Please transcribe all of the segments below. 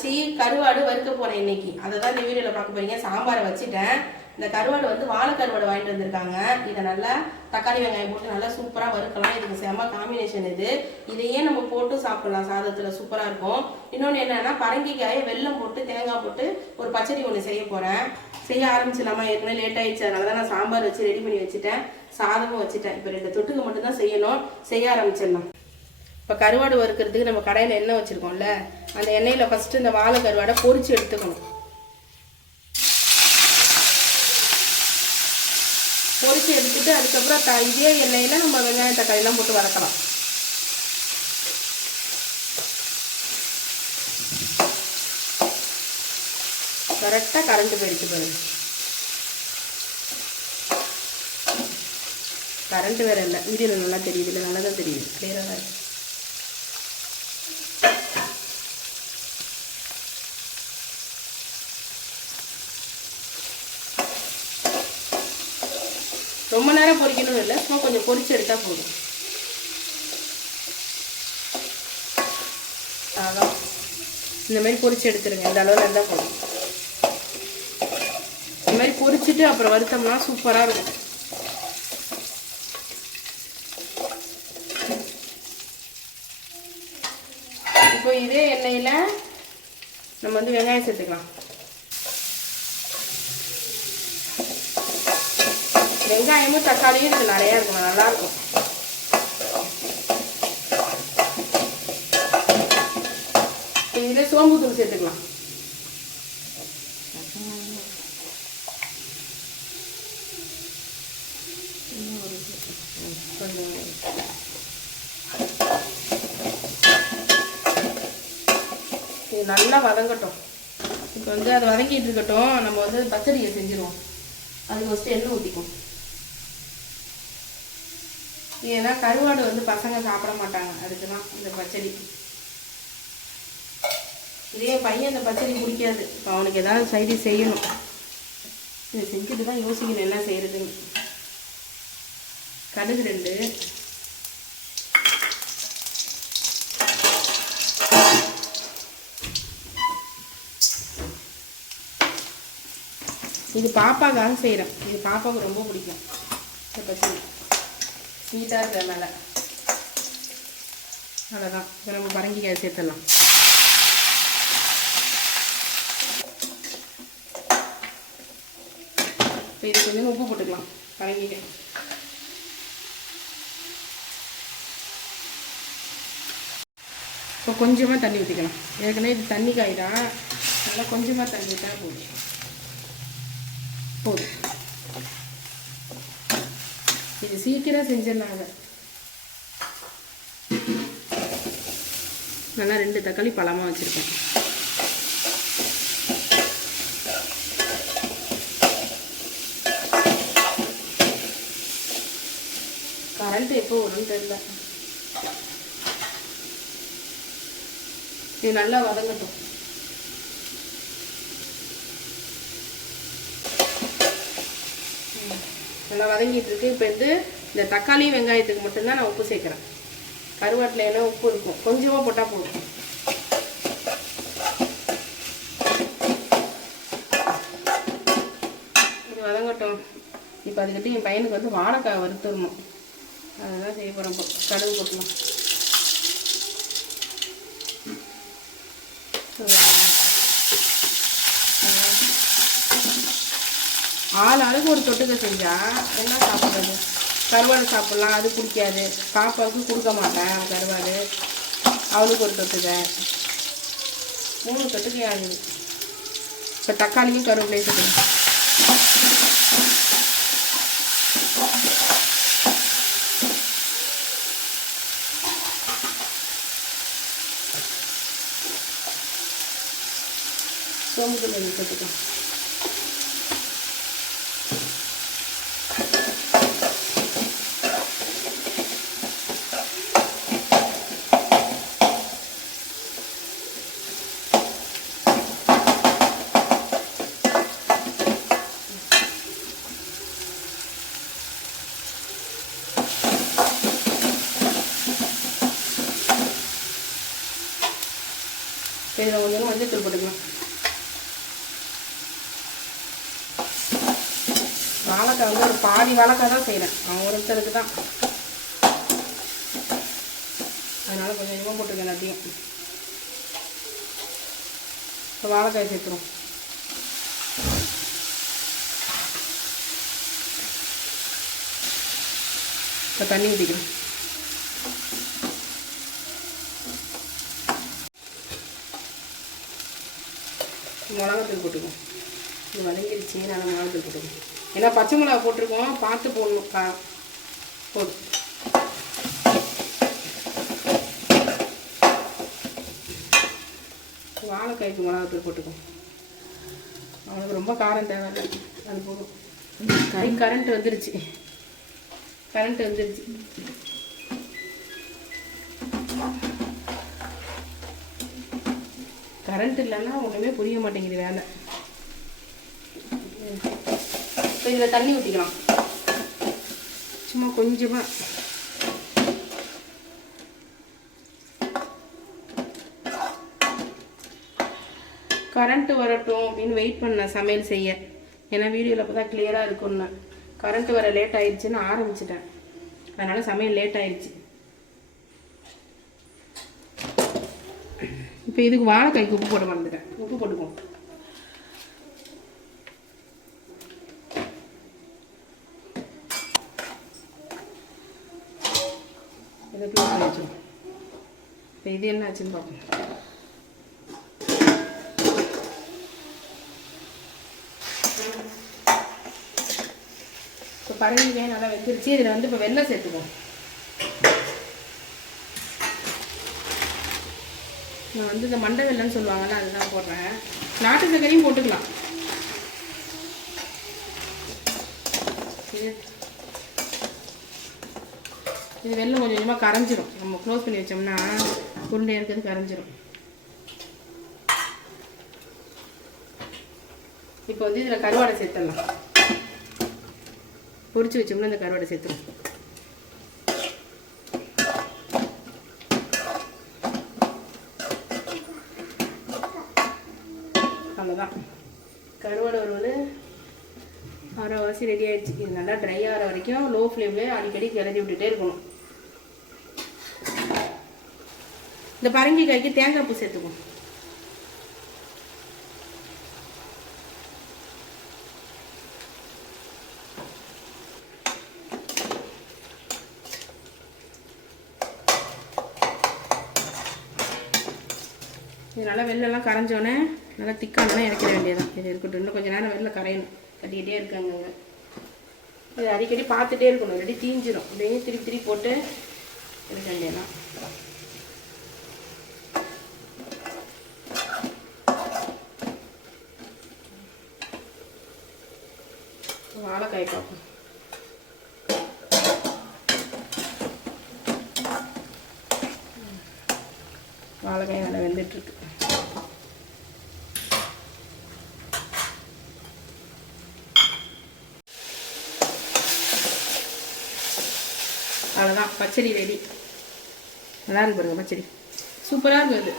வச்சு கருவாடு வறுக்க போனேன் இன்னைக்கு. அதை தான் இந்த வீடியோவில் பார்க்க போறீங்க. சாம்பாரை வச்சுட்டேன். இந்த கருவாடு வந்து வாழை கருவாடு வாங்கிட்டு வந்திருக்காங்க. இதை நல்லா தக்காளி வெங்காயம் போட்டு நல்லா சூப்பராக வறுக்கலாம். இதுக்கு செம்ம காம்பினேஷன் இது. இதையே நம்ம போட்டு சாப்பிடலாம். சாதத்தில் சூப்பராக இருக்கும். இன்னொன்று என்னன்னா பரங்கிக்காயை வெள்ளம் போட்டு தேங்காய் போட்டு ஒரு பச்சடி ஒன்று செய்ய போகிறேன் செய்ய ஆரம்பிச்சிடலாமா? ஏற்கனவே லேட் ஆயிடுச்சு. அதனால தான் நான் சாம்பார் வச்சு ரெடி பண்ணி வச்சுட்டேன். சாதமும் வச்சுட்டேன். இப்போ ரெண்டு தொட்டுக்கு மட்டும்தான் செய்யணும். செய்ய ஆரம்பிச்சிடலாம். இப்போ கருவாடு வறுக்கிறதுக்கு நம்ம கடையில் எண்ணெய் வச்சுருக்கோம்ல அந்த எண்ணெயில் ஃபஸ்ட்டு இந்த வாழை கருவாடை பொறிச்சு எடுத்துக்கணும். பொறிச்சு எடுத்துட்டு அதுக்கப்புறம் த இதே எண்ணெயில் நம்ம வெங்காயம் தக்காளிலாம் போட்டு வதக்கலாம். கரெக்டாக கரண்ட் போயிடுச்சு பாருங்க. கரண்ட் வேற இல்லை. வீடியோவில் நல்லா தெரியுது இல்லை? நல்லா தான் தெரியுது கிளியராக தான் இருக்குது ரொம்ப நேரம் பொரிக்கணும் இல்லை சும்மா கொஞ்சம் பொரிச்சு எடுத்தால் போதும். அதான் இந்த மாதிரி பொரிச்சு எடுத்துருங்க. இந்த அளவில் இருந்தால் போதும். இந்த மாதிரி பொரிச்சிட்டு அப்புறம் வருத்தம்னா சூப்பராக இருக்கும். இப்போ இதே எண்ணெயில் நம்ம வந்து வெங்காயம் சேர்த்துக்கலாம். வெங்காயமும் தக்காளியும் இது நிறையா இருக்கும் நல்லா இருக்கும் இதில் சோம்பு தூள் சேர்த்துக்கலாம். இது நல்லா வதங்கட்டும். இப்போ வந்து அது வதங்கிட்டு இருக்கட்டும் நம்ம வந்து பச்சடியை செஞ்சிருவோம். அதுக்கு ஃபஸ்ட்டு எண்ணெய் ஊற்றிக்கும் ஏன்னா கருவாடு வந்து பசங்க சாப்பிட மாட்டாங்க. அதுக்கு தான் இந்த பச்சடி. இதே பையன் இந்த பச்சடி பிடிக்காது இப்போ அவனுக்கு ஏதாவது சைடி செய்யணும். இதை செஞ்சுட்டு தான் யோசிக்கணும் என்ன செய்கிறதுன்னு கடுகு ரெண்டு. இது பாப்பாக்காக செய்கிறேன் இது பாப்பாவுக்கு ரொம்ப பிடிக்கும் இதை பச்சடி. ஸ்வீட்டாக இருக்கிறதுனால அவ்வளோதான் இப்போ நம்ம பரங்கிக்காய் சேர்த்துடலாம். இப்போ இது கொஞ்சம் உப்பு போட்டுக்கலாம் பரங்கிக்காய். இப்போ கொஞ்சமாக தண்ணி ஊற்றிக்கலாம் ஏற்கனவே இது தண்ணி காய் தான். நல்லா கொஞ்சமாக தண்ணி ஊற்றா போதும். போதும். கொஞ்சம் சீக்கிரம் செஞ்சிடலாங்க நல்லா ரெண்டு தக்காளி பழமாக வச்சுருக்கேன். கரண்ட் எப்போ வரும்னு தெரியல. இது நல்லா வதங்கட்டும். நல்லா வதங்கிட்டு இருக்கு இப்போ வந்து இந்த தக்காளி வெங்காயத்துக்கு மட்டும்தான் நான் உப்பு சேர்க்குறேன். கருவாட்டில் என்ன உப்பு இருக்கும். கொஞ்சமாக போட்டால் போதும். இது வதங்கட்டும். இப்போ அதுக்கிட்ட என் பையனுக்கு வந்து வாழைக்காய் வறுத்துடணும். அதுதான் செய்ய போகிறோம் இப்போ. கடுகு போட்டணும் ஆள் ஆளுக்கு ஒரு தொட்டுக்க செஞ்சால் என்ன சாப்பிட்றது? கருவாடு சாப்பிட்லாம் அது பிடிக்காது. பாப்பாவுக்கு கொடுக்க மாட்டேன் கருவாடு. அவளுக்கு ஒரு தொட்டுக்க. மூணு தொட்டுக்க ஆகுது இப்போ தக்காளியும் கருவேப்பிலையும் சேர்த்துக்கணும் சோம்பு தொட்டுக்கோ இதில் கொஞ்சம் மஞ்சத்தூள் போட்டுக்கலாம். வாழைக்காய் வந்து ஒரு பாதி வாழைக்காய் தான் செய்கிறேன் அவன் ஒருத்தருக்கு தான். அதனால் கொஞ்சம் கொஞ்சமாக போட்டுருக்கேன் எல்லாத்தையும். இப்போ வாழைக்காய் சேர்த்துரும் இப்போ தண்ணி ஊற்றிக்கிறேன் மிளகாத்தூள் போட்டுக்கோம் இது வதங்கிடுச்சு நல்லா மிளகாத்தூள் போட்டுக்கோம் ஏன்னா பச்சை மிளகா போட்டிருக்கோம் பார்த்து போடணும். கா போதும் வாழைக்காய்க்கு மிளகாத்தூள் போட்டுக்கோம் அவனுக்கு ரொம்ப காரம் தேவை அது போதும். கரண்ட் வந்துருச்சு. கரண்ட் வந்துருச்சு. கரண்ட் இல்லைன்னா ஒன்றுமே புரிய மாட்டேங்குது வேலை. இப்போ இதில் தண்ணி ஊற்றிக்கலாம் சும்மா கொஞ்சமாக கரண்ட்டு வரட்டும் அப்படின்னு வெயிட் பண்ணேன் சமையல் செய்ய. ஏன்னா வீடியோவில் அப்போ தான் கிளியராக இருக்கும்னு. கரண்ட்டு வர லேட் ஆயிடுச்சுன்னு ஆரம்பிச்சிட்டேன். அதனால் சமையல் லேட் ஆயிடுச்சு. இப்போ இதுக்கு வாழைக்காய்க்கு உப்பு போட மறந்துட்டேன். உப்பு போட்டுக்கோம் இதை இப்போ இது என்ன ஆச்சுன்னு பார்ப்போம். இப்போ பரங்கிக்காய் நல்லா வெந்துருச்சு. இதில் வந்து இப்போ வெள்ளம் சேர்த்துக்குவோம். நான் வந்து இந்த மண்டை வெள்ளம்னு சொல்லுவாங்கல்ல அதுதான் போடுறேன். நாட்டு சர்க்கரையும் போட்டுக்கலாம். இது. வெள்ளம் கொஞ்சம் கொஞ்சமாக கரைஞ்சிரும். நம்ம க்ளோஸ் பண்ணி வச்சோம்னா உருண்டை இருக்கிறது கரைஞ்சிரும். இப்போ வந்து இதில் கருவாடை சேர்த்துடலாம். பொரிச்சு வச்சோம்னா இந்த கருவாடை சேர்த்துரும் அவ்வளோதான் கருவாடு வறுவல் அரைவாசி ரெடி ஆகிடுச்சு இது நல்லா ட்ரை ஆகிற வரைக்கும் லோ ஃப்ளேம்லேயே அடிக்கடி கிளறி விட்டுட்டே இருக்கணும். இந்த பரங்கிக்காய்க்கு தேங்காய் பூ சேர்த்துக்கும் இது நல்லா வெளிலலாம் கரைஞ்சோன்னே நல்லா திக்கானலாம் இறக்கிட வேண்டியதான் இது இருக்கட்டும். இன்னும் கொஞ்சம் நேரம் வெளில கரையணும். கட்டிக்கிட்டே இருக்காங்க இது அடிக்கடி பார்த்துட்டே இருக்கணும். இல்லாட்டி தீஞ்சிடும் அப்படியே திருப்பி திருப்பி போட்டு இருக்க வேண்டியதான் வாழைக்காய் பார்ப்போம் வாழைக்காய் நல்லா வெந்துட்டுருக்கு அவ்வளோதான் பச்சடி ரெடி நல்லா இருக்கு பாருங்க பச்சடி. சூப்பராக இருக்கும் இது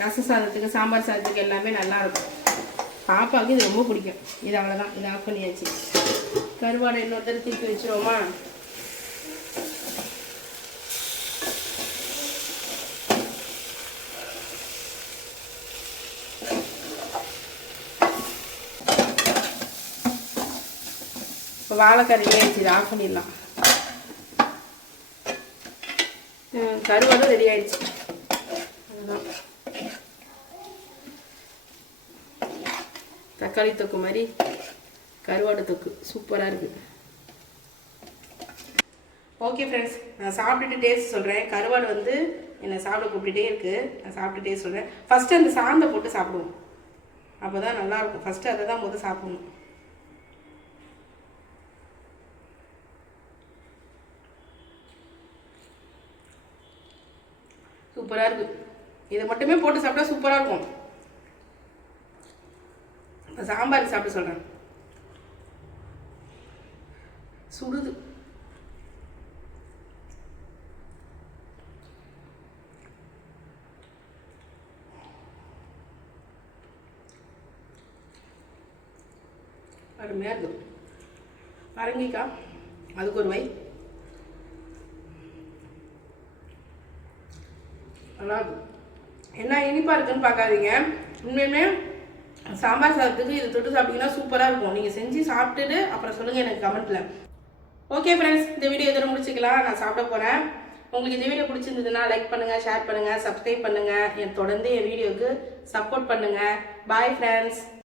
ரச சாதத்துக்கு சாம்பார் சாதத்துக்கு எல்லாமே நல்லா இருக்கும் பாப்பாவுக்கு இது ரொம்ப பிடிக்கும். இது அவ்வளோதான் இதை ஆஃப் பண்ணியாச்சு. கருவாடை இன்னொருத்தர் தூக்கி வச்சிருவோமா? இப்போ வாழைக்கறி ஆயிடுச்சு இதை ஆஃப் பண்ணிடலாம். கருவாடும் ரெடி ஆயிடுச்சு. தக்காளி தொக்கு மாதிரி கருவாடு தொக்கு. சூப்பராக இருக்குது ஓகே ஃப்ரெண்ட்ஸ் நான் சாப்பிட்டுட்டு டேஸ்ட் சொல்கிறேன் கருவாடு வந்து என்னை சாப்பிட கூப்பிட்டுட்டே இருக்குது நான் சாப்பிட்டு டேஸ்ட் சொல்கிறேன் ஃபஸ்ட்டு அந்த சாந்தை போட்டு சாப்பிடுவோம். அப்போ தான் நல்லாயிருக்கும் ஃபஸ்ட்டு அதை தான் முதல் சாப்பிடணும். சூப்பராக இருக்கு. இதை மட்டுமே போட்டு சாப்பிட்டா சூப்பராக இருக்கும். இப்போ சாம்பார் சாப்பிட சொல்கிறேன் சுடுது. அருமையாக இருக்கும் பரங்கிக்காய் அதுக்கு ஒரு வை. நல்லா என்ன இனிப்பாக இருக்குன்னு பார்க்காதீங்க. உண்மையுமே சாம்பார் சாதத்துக்கு இது தொட்டு சாப்பிட்டீங்கன்னா சூப்பராக இருக்கும். நீங்கள் செஞ்சு சாப்பிட்டுட்டு அப்புறம் சொல்லுங்கள் எனக்கு கமெண்ட்டில் ஓகே ஃப்ரெண்ட்ஸ் இந்த வீடியோ இதோட முடிச்சுக்கலாம். நான் சாப்பிட போகிறேன் உங்களுக்கு இந்த வீடியோ பிடிச்சிருந்ததுன்னா லைக் பண்ணுங்கள் ஷேர் பண்ணுங்கள் சப்ஸ்கிரைப் பண்ணுங்கள் என் தொடர்ந்து என் வீடியோவுக்கு சப்போர்ட் பண்ணுங்கள் பாய் ஃப்ரெண்ட்ஸ்